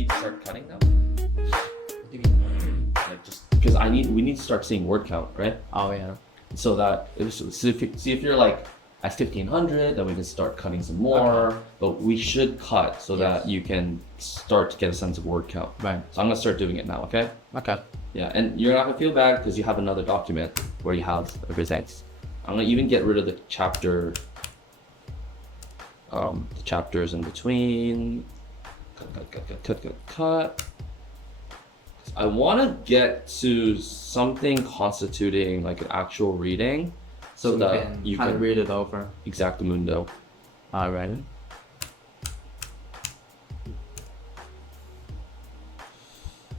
really start cutting now? Like just because we need to start seeing word count, right? Oh yeah. So that see if you're like at 1500, then we can start cutting some more. But we should cut so that you can start to get a sense of word count. Right. So I'm gonna start doing it now, okay? Okay. Yeah, and you're not gonna feel bad because you have another document where you have everything. I'm gonna even get rid of the chapter, the chapters in between. Cut. I want to get to something constituting like an actual reading, So that you can read it over. Exactamundo. Alright.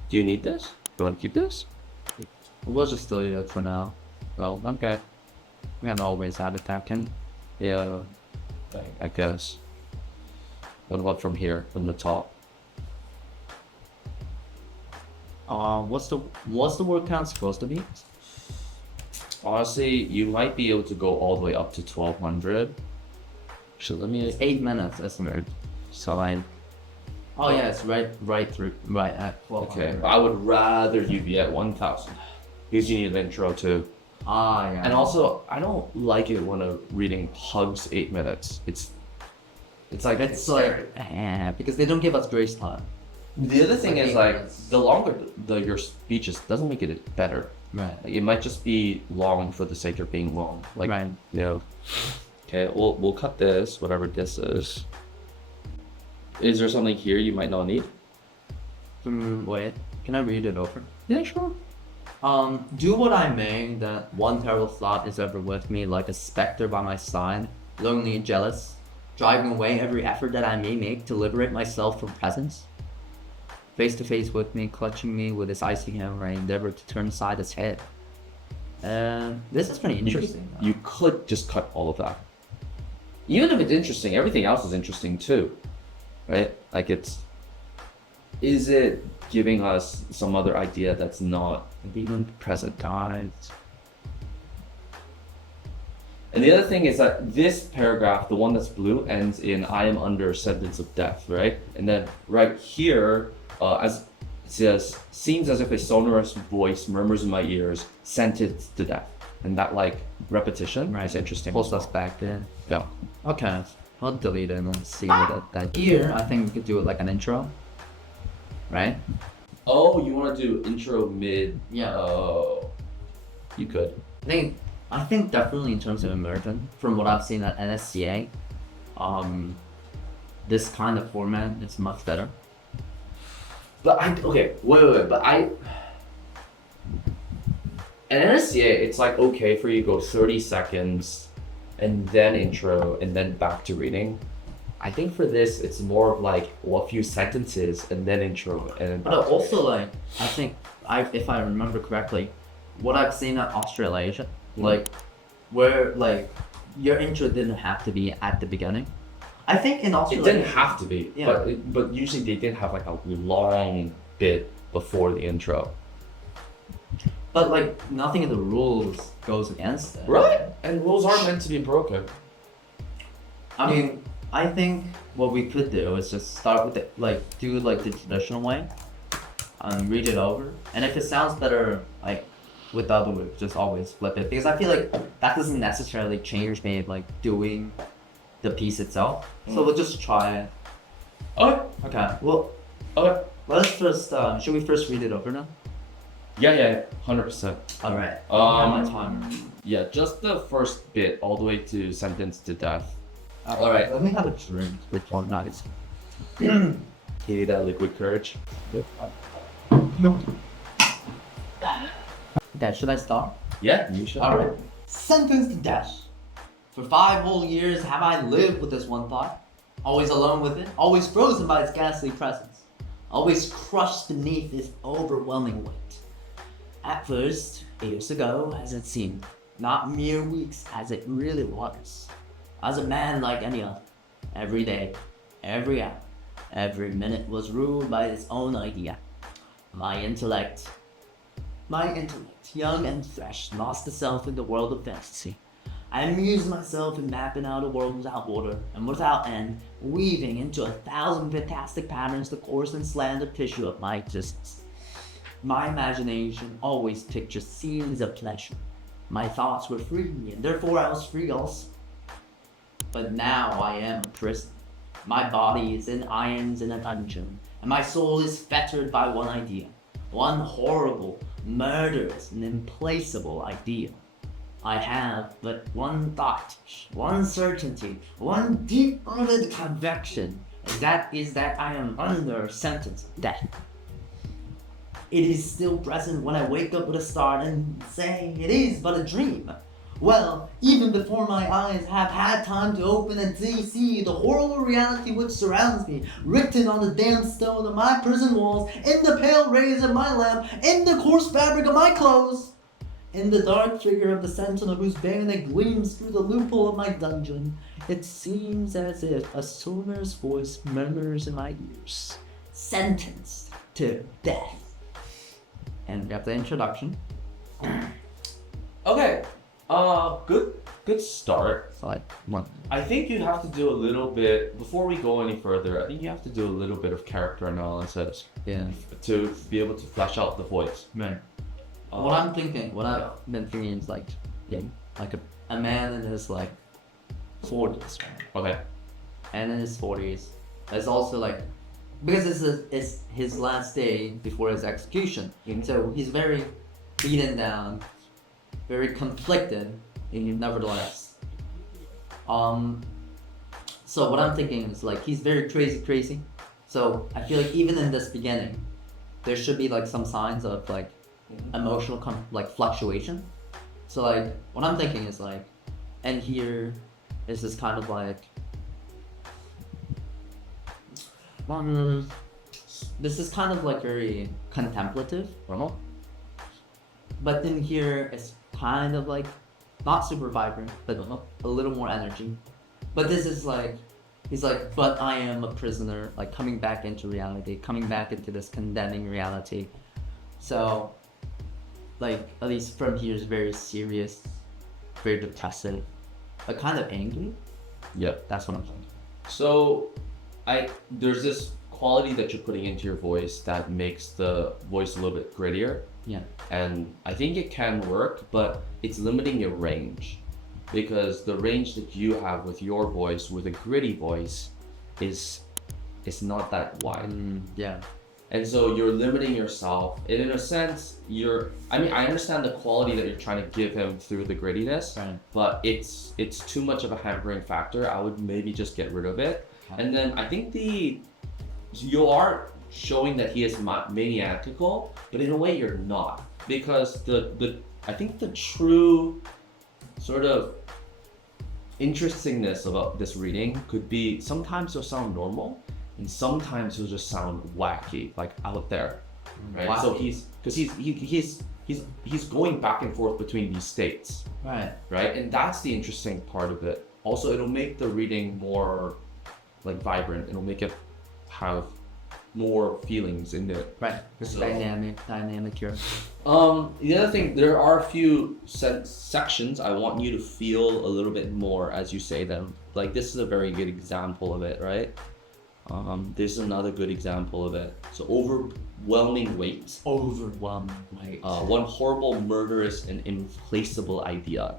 Do you need this? You want to keep this? We'll just delete it for now. Well, okay. We can always add it back in. Yeah, I guess. What about from here, from the top? What's the word count supposed to be? Honestly, you might be able to go all the way up to 1200. So let me. 8 minutes, isn't it? So oh yeah, it's right at 1200. Okay, I would rather you be at 1000 because you need an intro too. Ah yeah. And also, I don't like it when a reading hugs 8 minutes. It's like because they don't give us grace time. the other thing like is 8 like minutes. the longer your speech is doesn't make it better. Right. Like, it might just be long for the sake of being long. Like Right. you know. Okay, we'll cut this, whatever this is. Is there something here you might not need? Wait, can I read it over? Yeah, sure. Do what I may, that one terrible thought is ever with me, like a specter by my side, lonely and jealous, driving away every effort that I may make to liberate myself from presence. Face to face with me, clutching me with his icy hammer, I endeavor to turn aside his head. This is pretty interesting. You could just cut all of that. Even if it's interesting, everything else is interesting too, right? Like is it giving us some other idea that's not even present times? And the other thing is that this paragraph, the one that's blue, ends in "I am under sentence of death," right? And then right here, as it says, "Seems as if a sonorous voice murmurs in my ears, sentenced to death." And that like repetition is interesting. Pulls us back there. Yeah. Okay, I'll delete it and let's see what that. Here, I think we could do it like an intro. Right? Oh, you want to do intro mid? Yeah. Oh, you could. I think definitely in terms of immersion, from what I've seen at NSCA, this kind of format is much better. But wait. But at NSCA, it's like okay for you to go 30 seconds, and then intro, and then back to reading. I think for this, it's more of like a few sentences and then intro and then. But also like I think if I remember correctly, what I've seen at Australasia, like where like your intro didn't have to be at the beginning. I think in It Australia didn't have to be, Yeah. but usually they did have like a long bit before the intro. but like nothing in the rules goes against it. Right, and rules aren't meant to be broken. I mean, I think what we could do is just start with it, like do it like the traditional way, read it over, and if it sounds better, like with the other way, just always flip it because I feel like that doesn't necessarily change me like doing the piece itself. So we'll just try it. Okay. Well, Okay. let's first. Should we first read it over now? Yeah, 100%. All right. I have my timer. Yeah, just the first bit, all the way to sentenced to death. All right. Let me have a drink. Which one? Nice. You need that liquid courage. No. Dad, should I start? Yeah, you should. Alright. Sentenced to death. For 5 whole years have I lived with this one thought. Always alone with it, always frozen by its ghastly presence. Always crushed beneath its overwhelming weight. At first, years ago, as it seemed, not mere weeks as it really was. As a man like any other, every day, every hour, every minute was ruled by its own idea. My intellect, young and fresh, lost itself in the world of fantasy. I amuse myself in mapping out a world without order and without end, weaving into 1,000 fantastic patterns the coarse and slender tissue of my existence. My imagination always pictured scenes of pleasure. My thoughts were free, and therefore I was free also. But now I am a prisoner. My body is in irons in a dungeon, and my soul is fettered by one idea. One horrible, murderous, and implacable idea. I have but one thought, one certainty, one deep-rooted conviction, and that is that I am under sentence of death. It is still present when I wake up with a start and say it is but a dream. Well, even before my eyes have had time to open and see the horrible reality which surrounds me, written on the damp stone of my prison walls, in the pale rays of my lamp, in the coarse fabric of my clothes, in the dark figure of the sentinel whose bayonet gleams through the loophole of my dungeon, it seems as if a sonorous voice murmurs in my ears, sentenced to death. And we have the introduction. Okay. Good start. So I think you have to do a little bit before we go any further. I think you have to do a little bit of character analysis to be able to flesh out the voice. Right. What I've been thinking is like a man in his 40s, right? Okay. And in his 40s, there's also because this is his last day before his execution, so he's very beaten down, very conflicted, nevertheless. So what I'm thinking is he's very crazy. So I feel like even in this beginning, there should be some signs of emotional fluctuation. So what I'm thinking is and here is this kind of this is kind of very contemplative. But in here it's kind of not super vibrant, but a little more energy. But this is he's but I am a prisoner, coming back into reality, coming back into this condemning reality. So at least from here is very serious, very depressive, but kind of angry. Yeah. That's what I'm thinking. So there's this quality that you're putting into your voice that makes the voice a little bit grittier. Yeah. And I think it can work, but it's limiting your range, because the range that you have with your voice, with a gritty voice, is not that wide. Yeah. And so you're limiting yourself. And in a sense, I understand the quality that you're trying to give him through the grittiness, right, but it's too much of a hampering factor. I would maybe just get rid of it. Okay. And then I think you are showing that he is maniacal, but in a way you're not, because I think the true sort of interestingness about this reading could be sometimes it'll sound normal, and sometimes it'll just sound wacky, out there, right? Wacky. So he's going back and forth between these states, right, and that's the interesting part of it. Also, it'll make the reading more vibrant. It'll make it have more feelings in it. Right. It's dynamic here. The other thing, there are a few sections I want you to feel a little bit more as you say them. This is a very good example of it, right? This is another good example of it. So overwhelming weight. Overwhelming weight. One horrible, murderous, and implacable idea.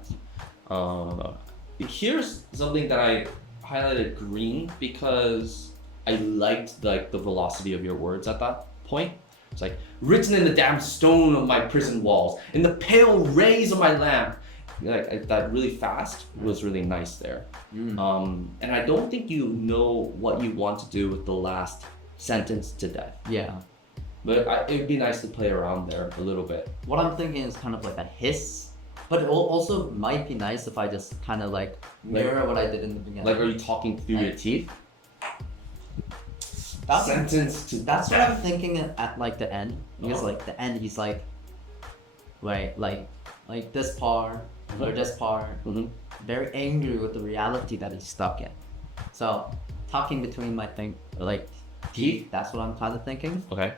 Here's something that I highlighted green because I liked the velocity of your words at that point. It's written in the damn stone of my prison walls, in the pale rays of my lamp. That really fast was really nice there. And I don't think you know what you want to do with the last sentence to death. Yeah. But it'd be nice to play around there a little bit. What I'm thinking is kind of a hiss, but it also might be nice if I just kind of mirror what I did in the beginning. Are you talking through your teeth? Sentence to that's death. What I'm thinking at the end. Because the end he's this part or this part, very angry with the reality that he's stuck in. So talking between my teeth, that's what I'm kind of thinking. Okay.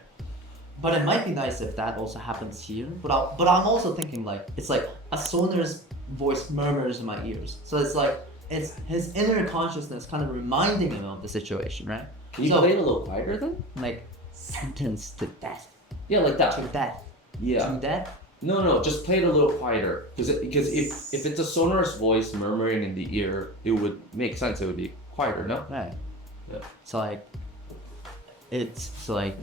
But it might be nice if that also happens here. But I'm also thinking it's a sonorous voice murmurs in my ears. So it's like it's his inner consciousness kind of reminding him of the situation, right? Can you So- play it a little quieter then? Like sentenced to death. Yeah, like that. To death. Yeah. To death. No, just play it a little quieter. Because if it's a sonorous voice murmuring in the ear, it would make sense. It would be quieter, no? Right. Yeah. So like it's like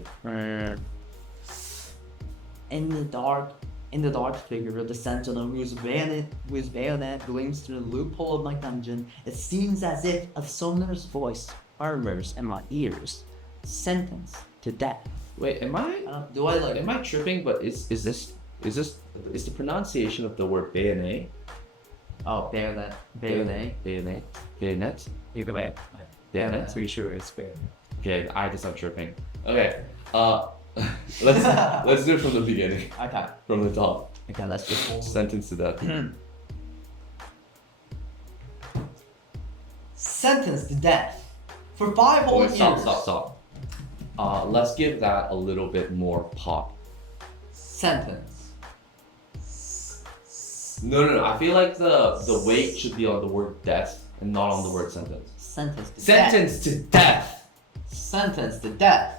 in the dark figure of the sentinel whose bayonet gleams through the loophole of my dungeon, it seems as if a sonorous voice murmurs in my ears, sentenced to death. Wait, am I am I tripping? But is the pronunciation of the word bayonet? Oh, bayonet. Bayonet. Either way, Bayonet. pretty sure it's fair. Okay, I just am tripping. Okay, let's do it from the beginning, Okay. from the top. Okay, let's just Sentence to death. sentenced to death for 5 whole Wait, years. stop. Let's give that a little bit more pop. Sentence. No. I feel like the weight should be on the word death and not on the word sentence. Sentenced to Sentence to death. death. Sentenced to death.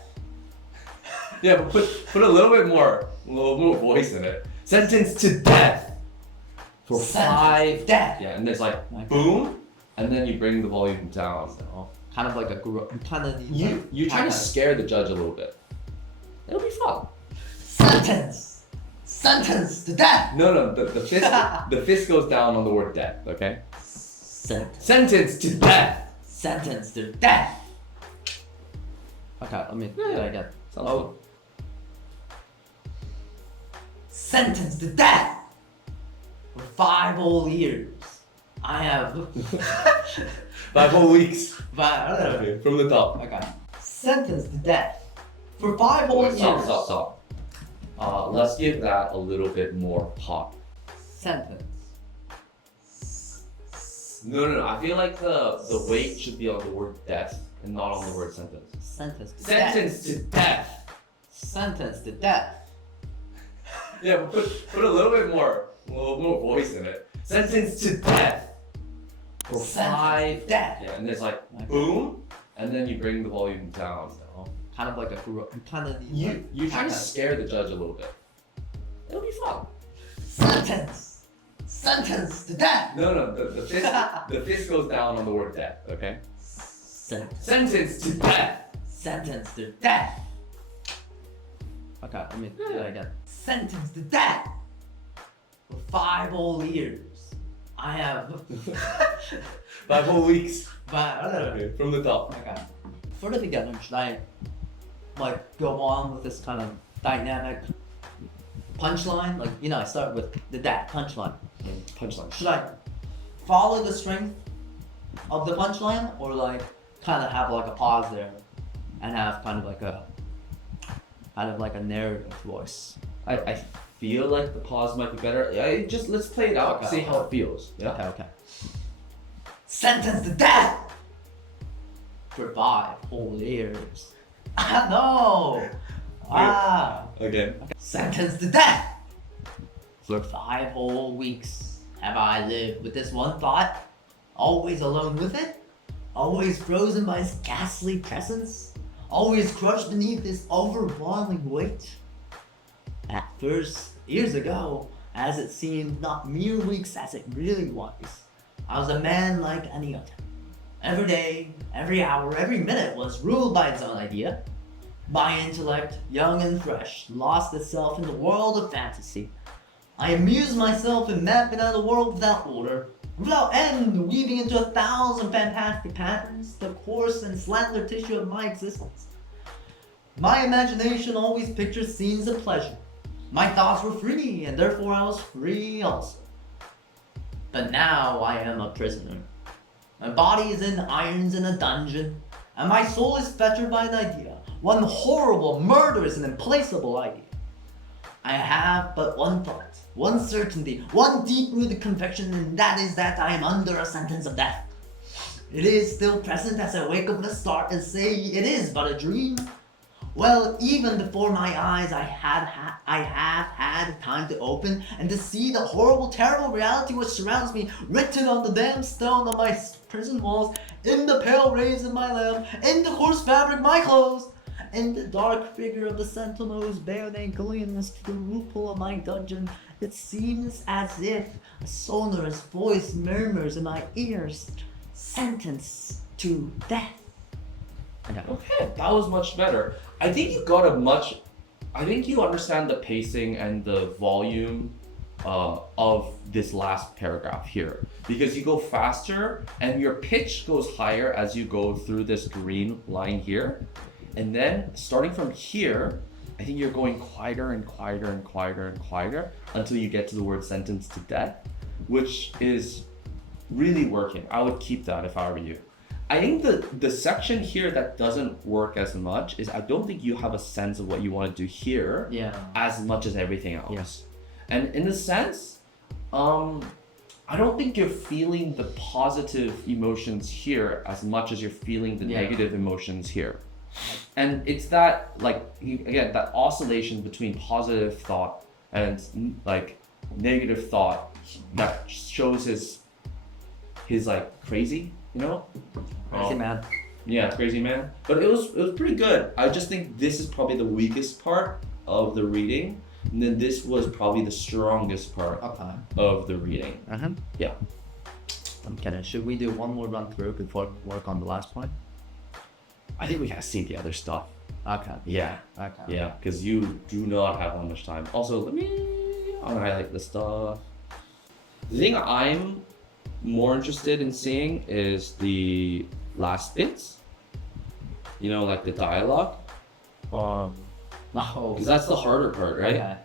Yeah, but put a little bit more voice in it. Sentence to death. For Sentenced 5. to death. Yeah, and there's like Okay. boom, and then you bring the volume down. So, kind of like a kind of You're trying to scare the judge a little bit. It'll be fun. Sentence to death. No, the fist goes down on the word death. Okay. Sentence Sentence to death. to death. Okay, let me do Yeah. that again. Sounds Oh. Sentenced to death for 5 whole years. I have. fun. 5 whole weeks. Okay. From the top. Sentenced to death for 5 whole years. Stop. Let's give that a little bit more pop. Sentence. No. I feel like the weight should be on the word death and not on the word sentence. Sentenced to Sentence to death. Sentenced to death. Yeah, but put a little bit more voice in it. Sentence to death. For Sentenced 5. to death. Yeah, and there's like Okay. boom, and then you bring the volume down. Kind of like a kind of You're trying to scare the judge a little bit. It'll be fun. Sentence to death. No, the fist goes down on the word death. Okay. Sentence to death. Sentence to death. Okay, let me do that again. Sentence to death for 5 whole years. I have. 5 whole weeks. But From the top. okay. For the beginner, should I like go on with this kind of dynamic punchline? Like I start with the death punchline. Punchline. Should I follow the strength of the punchline, or like kind of have like a pause there and have kind of like a narrative voice? I feel like the pause might be better. Let's play it out. Okay. See how it feels. Yeah. Okay. Sentenced to death for 5 whole years. No. Again. Sentenced to death So for 5 whole weeks. Have I lived with this one thought? Always alone with it? Always frozen by its ghastly presence? Always crushed beneath its overwhelming weight? At first, years ago, as it seemed not mere weeks as it really was, I was a man like any other. Every day, every hour, every minute was ruled by its own idea. My intellect, young and fresh, lost itself in the world of fantasy. I amused myself in mapping out a world without order, without end, weaving into 1,000 fantastic patterns the coarse and slender tissue of my existence. My imagination always pictured scenes of pleasure. My thoughts were free, and therefore I was free also. But now I am a prisoner. My body is in irons in a dungeon, and my soul is fettered by an idea. One horrible, murderous, and implacable idea. I have but one thought, one certainty, one deep-rooted conviction, and that is that I am under a sentence of death. It is still present as I wake up with a start and say it is but a dream. Well, even before my eyes, I have had had the time to open and to see the horrible, terrible reality which surrounds me, written on the damn stone of my prison walls, in the pale rays of my lamp, in the coarse fabric of my clothes, in the dark figure of the sentinel whose bare name gleams to the loophole of my dungeon. It seems as if a sonorous voice murmurs in my ears, sentence to death. Okay, that was much better. I think you got a much. I think you understand the pacing and the volume of this last paragraph here, because you go faster and your pitch goes higher as you go through this green line here, and then starting from here, I think you're going quieter and quieter and quieter and quieter until you get to the word sentence to death, which is really working. I would keep that if I were you. I think the section here that doesn't work as much is I don't think you have a sense of what you want to do here as much as everything else. Yes. And in a sense, I don't think you're feeling the positive emotions here as much as you're feeling the negative emotions here. And it's that, like, again, that oscillation between positive thought and like negative thought that shows his like crazy, you know? Crazy man. Yeah, crazy man. But it was pretty good. I just think this is probably the weakest part of the reading, and then this was probably the strongest part of the reading. Yeah. Okay, should we do one more run through before we work on the last point? I think we gotta see the other stuff. Okay. Yeah. Okay. Yeah, because you do not have that much time. Also, let me highlight the stuff. The thing I'm more interested in seeing is the last bits. You know, like the dialogue. No. Because that's the harder part, right?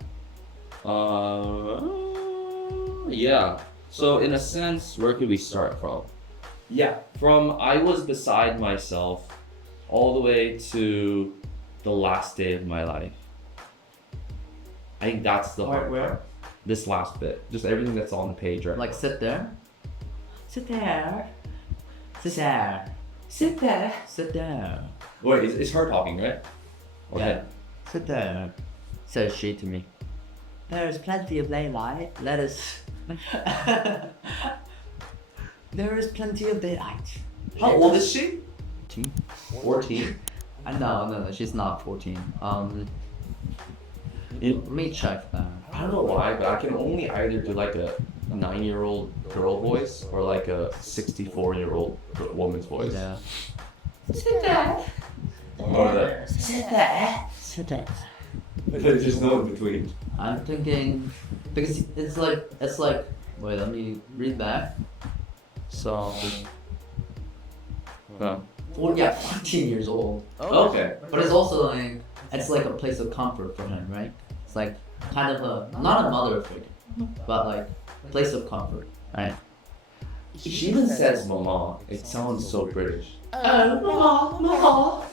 Okay. Yeah. So in a sense, where could we start from? Yeah, from I was beside myself all the way to the last day of my life. I think that's the hard part. This last bit. Just everything that's on the page right Like now. sit there. Sit there. Sit there. Sit there. Sit there. Wait, it's her talking, right? Okay. Yeah. Sit there. Says she to me. There's plenty of daylight. Let us. There is plenty of daylight. How old is she? 14. 14. No, she's not 14. Let me check that. I don't know why, but I can only either do like a 9-year-old girl voice or like a 64-year-old woman's voice. Yeah. Sit there. Or that. Sit there. Sit there. There's just no in between. I'm thinking because it's like wait, let me read back. So 14 years old. Okay. But it's also like it's like a place of comfort for him, right? It's like kind of a not a mother figure, but like a place of comfort. Right. She even says mama. It sounds so British. Oh, mama.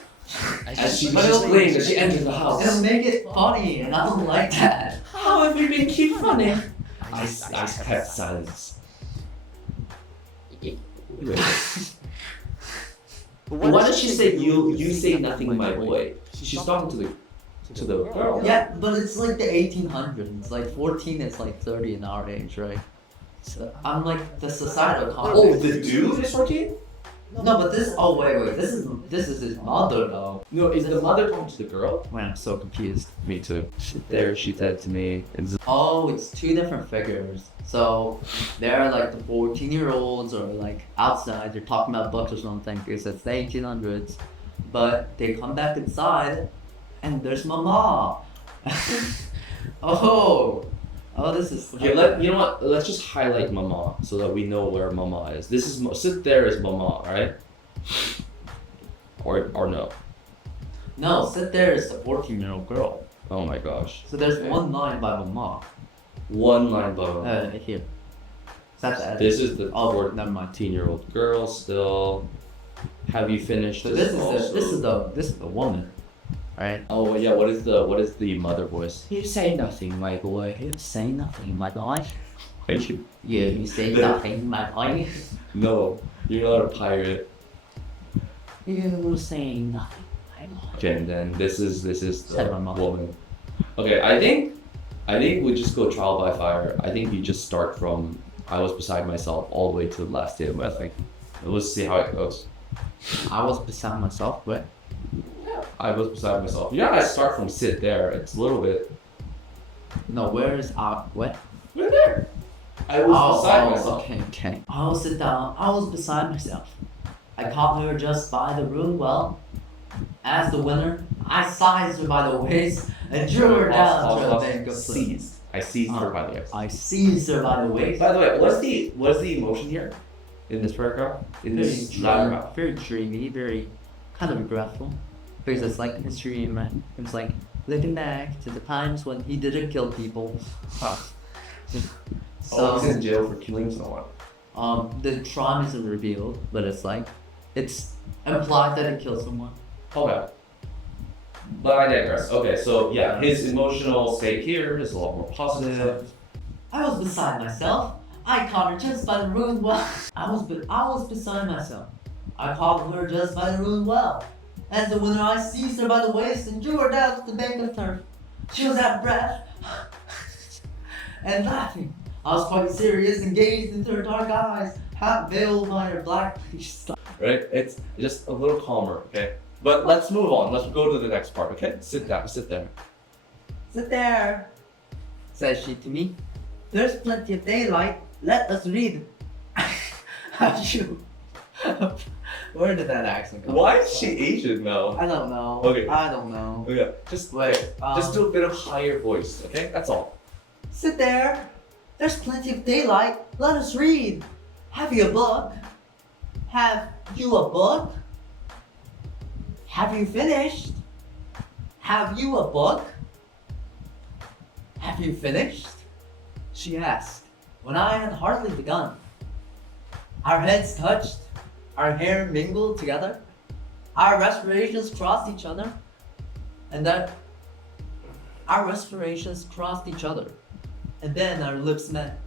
As she explains as she enters the house. It'll make it funny, and I don't like that. How have you been keep funny? I kept silence. Why does she say you say nothing, my boy? She's talking to the girl. Yeah, but it's like the 1800s. Like 14 is like 30 in our age, right? So I'm like the societal context. Oh, the dude is 14? No, but this. Oh wait. This is his mother though. No, is the mother talking to the girl? Man, I'm so confused. Me too. There, she said to me. Oh, it's two different figures. So they're like the 14-year-olds or like outside. They're talking about books or something because it's the 1800s. But they come back inside, and there's Mama. Oh, this is. Okay, you know what? Let's just highlight Mama so that we know where Mama is. This is sit there is Mama, right? Or no? No, sit there is the 14-year-old girl. Oh my gosh. So there's one line by Mama. One line below. Here. That's the This is the Oh, never mind. 14-year-old girl still. Have you finished? So this is the woman, right? Oh yeah. What is the mother voice? You say nothing, my boy. You say nothing, my boy. Thank you. Yeah, you say nothing, my boy. No, you're not a pirate. You say nothing, my boy. Okay, and then this is Said the my mom. woman. Okay, I think I think we just go trial by fire. I think you just start from I was beside myself all the way to the last day of my thing. Let's see how it goes. I was beside myself. What? I was beside myself. Yeah, I start from sit there. It's a little bit. No, where is our what? Right there. I was beside myself. Okay. I will sit down. I was beside myself. I caught her just by the room well. As the winner, I seized her by the waist and drew her down to the bank of seized. I seized her by the waist. I seized her by the waist. By the way, what's the emotion here? In this paragraph? In this paragraph? Very dreamy, very kind of regretful. Because it's like history, man. It's like looking back to the times when he didn't kill people. Huh. So, he's in jail for killing someone. the crime isn't revealed, but it's like it's implied that he killed someone. Okay. But I digress. Okay, so yeah, his emotional state here is a lot more positive. I was beside myself. I caught her just by the ruined well. I was beside myself. I caught her just by the ruined well. As the winner, I seized her by the waist and drew her down to the bank of turf. She was out of breath and laughing. I was quite serious and gazed into her dark eyes, half veiled by her black face. Right? It's just a little calmer, okay? But let's move on. Let's go to the next part, okay? Sit down, sit there. Sit there, says she to me. There's plenty of daylight. Let us read. Have you? Where did that accent come Why from? is she Asian now? I don't know. Okay. I don't know. Okay, just Wait. just do a bit of higher voice, okay? That's all. Sit there. There's plenty of daylight. Let us read. Have you a book? Have you a book? Have you finished? Have you a book? Have you finished? She asked, when I had hardly begun. Our heads touched, our hair mingled together, our respirations crossed each other, and then our respirations crossed each other, and then our lips met.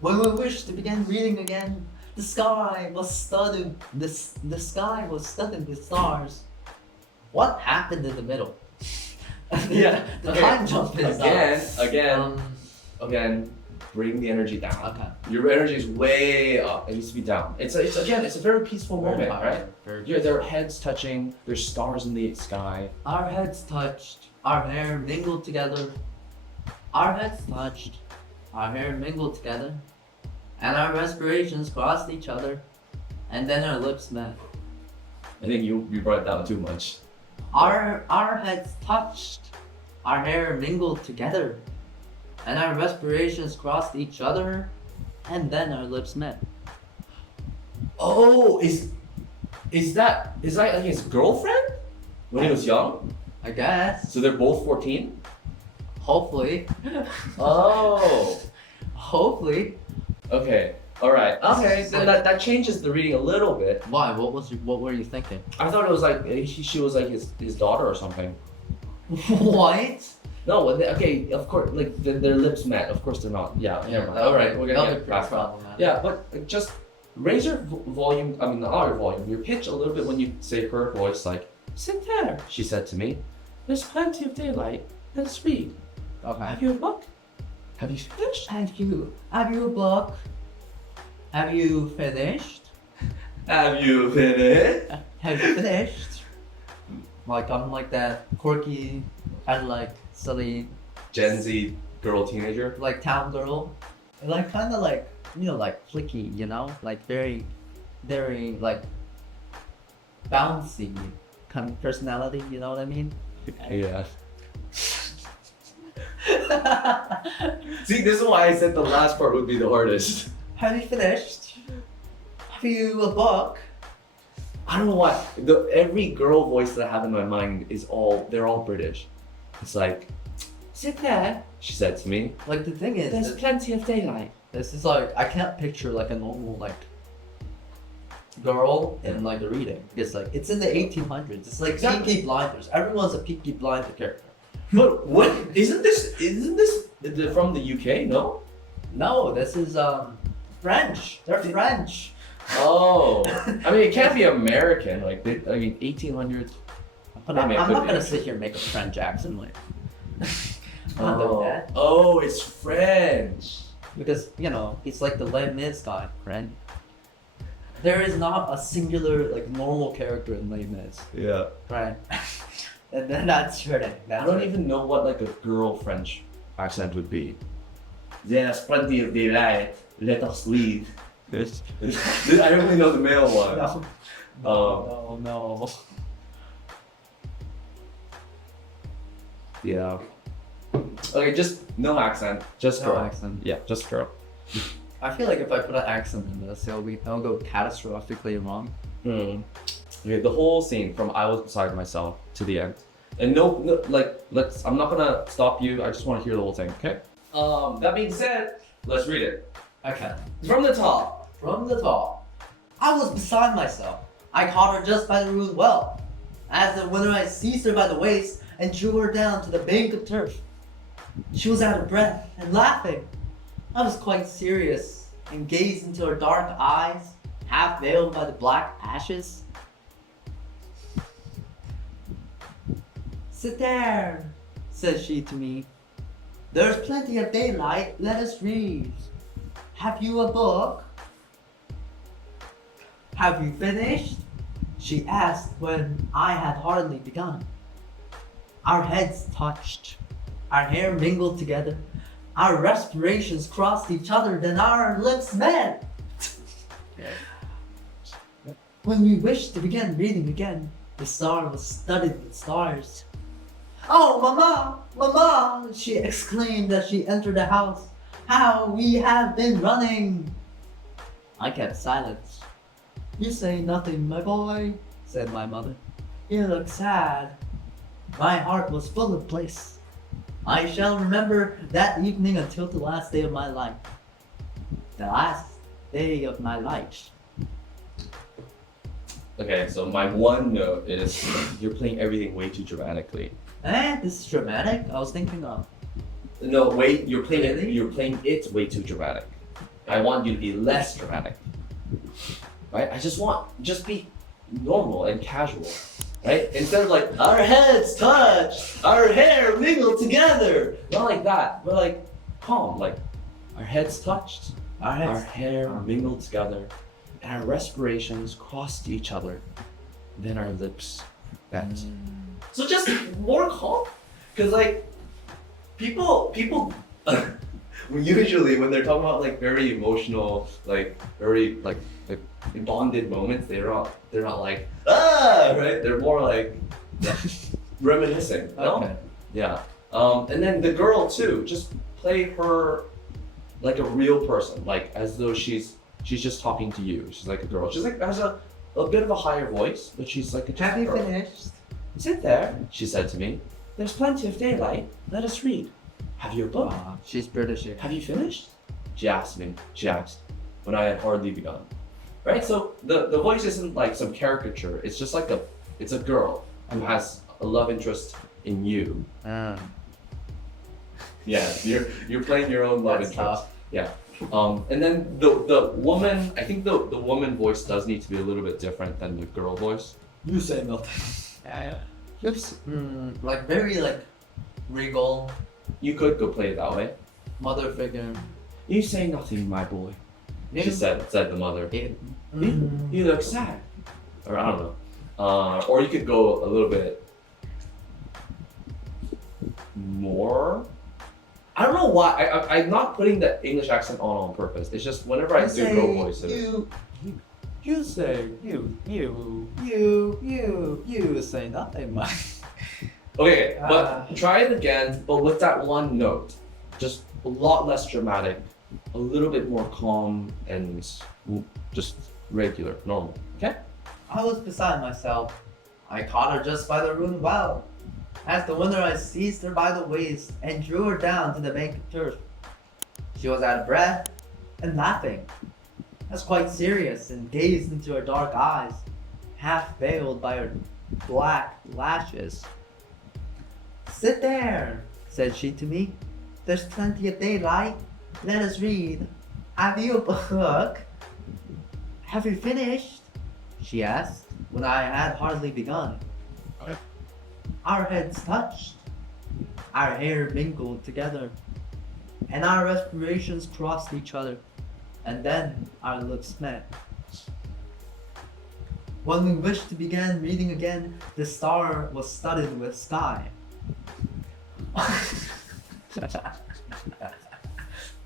When we wished to begin reading again, the sky was studded. The sky was studded with stars. What happened in the middle? Yeah, the okay. time jump is Again, bring the energy down. Okay. Your energy is way up. It needs to be down. It's a very peaceful moment, right? Yeah, their heads touching. There's stars in the sky. Our heads touched. Our hair mingled together. Our heads touched. Our hair mingled together. And our respirations crossed each other. And then our lips met. I think you brought it down too much. Our heads touched. Our hair mingled together. And our respirations crossed each other. And then our lips met. Oh, is that like his girlfriend when he was young? I guess. So they're both 14. Hopefully. Oh. Hopefully. Okay. All right. Okay. Then that changes the reading a little bit. Why? What were you thinking? I thought it was like she was like his daughter or something. What? No. Okay. Of course. Like their lips met. Of course they're not. Yeah. Never mind. All right. We're gonna get past that. Yeah, but just raise your volume. I mean, not your volume. Your pitch a little bit when you say her voice. Like, sit there. She said to me. There's plenty of daylight. Let's read. Okay. Have you a book? Have you finished? Have you a book? Have you finished? Have you finished? Have you finished? Like I'm like that quirky and like silly Gen Z girl teenager. like town girl. Like kinda like like flicky, like very like bouncy kind of personality, you know what I mean? Yeah. See, this is why I said the last part would be the hardest. Have you finished? Have you a book? I don't know why. Every girl voice that I have in my mind they're all British. It's like, sit there, she said to me. Like the thing is, There's plenty of daylight. this is like I can't picture like a normal like girl in like the reading. It's like it's in the 1800s. It's like Exactly. Peaky Blinders. Everyone's a Peaky Blinder character. But what isn't this from the UK? No. No, this is French. They're French. Oh, I mean it can't be American. Like 1800s. But I'm Maybe it not could gonna be. sit here and make a French accent like. kind of that. Oh, it's French. Because, you know, he's like the Les Mis guy, right? There is not a singular, like, normal character in Les Mis, Yeah. right? And then that's your name. I don't even know what like a girl French accent would be. There's plenty of daylight. Let us leave. I only know the male one. No. Yeah. Okay, just no accent. Just No girl. accent. Yeah, just girl. I feel like if I put an accent in this, it'll go catastrophically wrong. Okay, the whole scene from I was beside myself to the end. And no, like, I'm not gonna stop you. I just want to hear the whole thing, okay? That being said, let's read it. Okay. From the top. From the top. I was beside myself. I caught her just by the rude well. As the winner, I seized her by the waist and drew her down to the bank of turf. She was out of breath and laughing. I was quite serious and gazed into her dark eyes, half veiled by the black ashes. Sit there, said she to me. There's plenty of daylight, let us read. Have you a book? Have you finished? She asked when I had hardly begun. Our heads touched, our hair mingled together, our respirations crossed each other, then our lips met. When we wished to begin reading again, the star was studded with stars. Oh, Mama, Mama, she exclaimed as she entered the house. How we have been running! I kept silence. You say nothing, my boy, said my mother. You look sad. My heart was full of bliss. I shall remember that evening until the last day of my life. The last day of my life. Okay, so my one note is you're playing everything way too dramatically. This is dramatic. I was thinking of. No, wait, you're playing it. Really? You're playing it way too dramatic. I want you to be less dramatic. Right? I just be normal and casual. Right? Instead of like our heads touch, our hair mingled together. Not like that, but like calm. Like our heads touched, our hair mingled together, and our respirations crossed each other. Then our lips met. So just more calm, because like people usually when they're talking about like very emotional, like very like bonded moments, they're not like right. They're more like reminiscing. No? Okay. Yeah. And then the girl too. Just play her like a real person, like as though she's just talking to you. She's like a girl. She's like has a bit of a higher voice, but she's like a. Have you girl. finished? Sit there, she said to me. There's plenty of daylight. Let us read. Have you a book? She's British. Have you finished? She asked when I had hardly begun. Right? So the voice isn't like some caricature. It's just like it's a girl who has a love interest in you. Yeah, you're playing your own love That's interest. tough. Yeah. And then the woman, I think the woman voice does need to be a little bit different than the girl voice. You say nothing. Oops. Like very like regal You could go play it that way. mother figure. You say nothing, my boy. Yeah. She said the mother. It, You look sad. Or I don't know. Or you could go a little bit more. I don't know why. I'm not putting the English accent on purpose. It's just whenever I do girl voices. You say you say nothing, man. Okay, but try it again, but with that one note. Just a lot less dramatic, a little bit more calm, and just regular, normal. Okay? I was beside myself. I caught her just by the rude well. As the winner, I seized her by the waist and drew her down to the bank of turf. She was out of breath and laughing. I was quite serious and gazed into her dark eyes, half veiled by her black lashes. Sit there, said she to me. There's plenty of daylight. Let us read. Have you a book? Have you finished? She asked when I had hardly begun. Our heads touched. Our hair mingled together, and our respirations crossed each other, and then our lips met. When we wished to begin reading again, the star was studded with sky.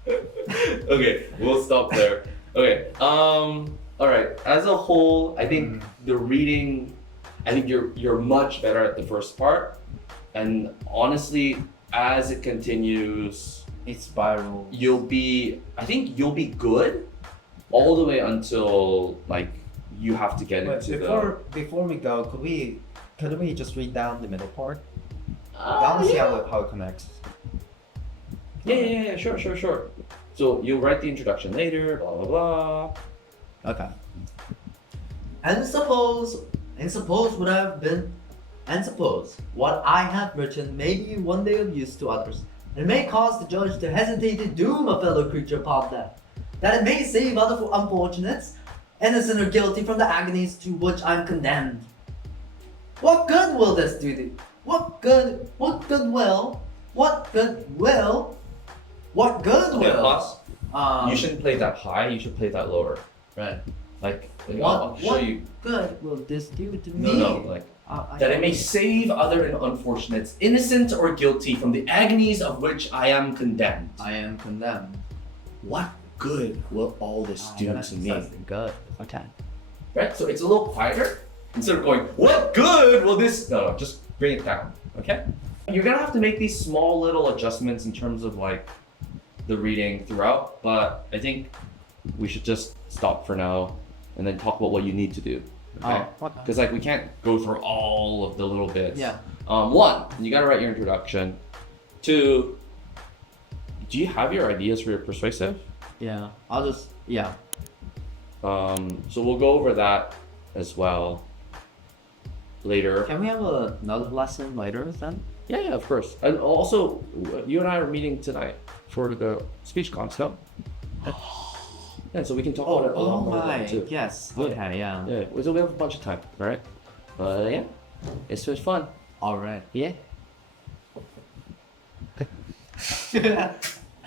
Okay, we'll stop there. Okay. All right. As a whole, I think the reading, I think you're much better at the first part, and honestly, as it continues, It spirals. I think you'll be good, all the way until like you have to get But into before we go, could we just read down the middle part? I the. want to see how it connects. Yeah. Sure. So you'll write the introduction later. Blah blah blah. Okay. And suppose what I have written may be one day of use to others, and may cause the judge to hesitate to doom a fellow creature upon death, that it may save other unfortunates, innocent or guilty, from the agonies to which I'm condemned. What good will this do thee? What goodwill? Okay, pause. You Um, shouldn't play that high. You should play that lower. right. Like What- I'll show what- you. Good will this do to No, me? like I that it may save other unfortunates, innocent or guilty, from the agonies of which I am condemned. I am condemned. What good will all this do to me? Good. Okay. Right? So it's a little quieter. Instead of going, what good will this? No, just bring it down. Okay? You're gonna have to make these small little adjustments in terms of like the reading throughout, but I think we should just stop for now and then talk about what you need to do. Okay? what? Because like we can't go through all of the little bits. Yeah. One, you gotta write your introduction. Two, do you have your ideas for your persuasive? Yeah. I'll just. Yeah. So we'll go over that as well later. Can we have another lesson later then? Yeah, of course. And also, you and I are meeting tonight for the speech comps, no? Yeah, so we can talk about it a lot more about it too. Yes. Yeah. Okay. Yeah. Yeah, so we have a bunch of time, all right? But yeah, it's just fun. All right. Yeah.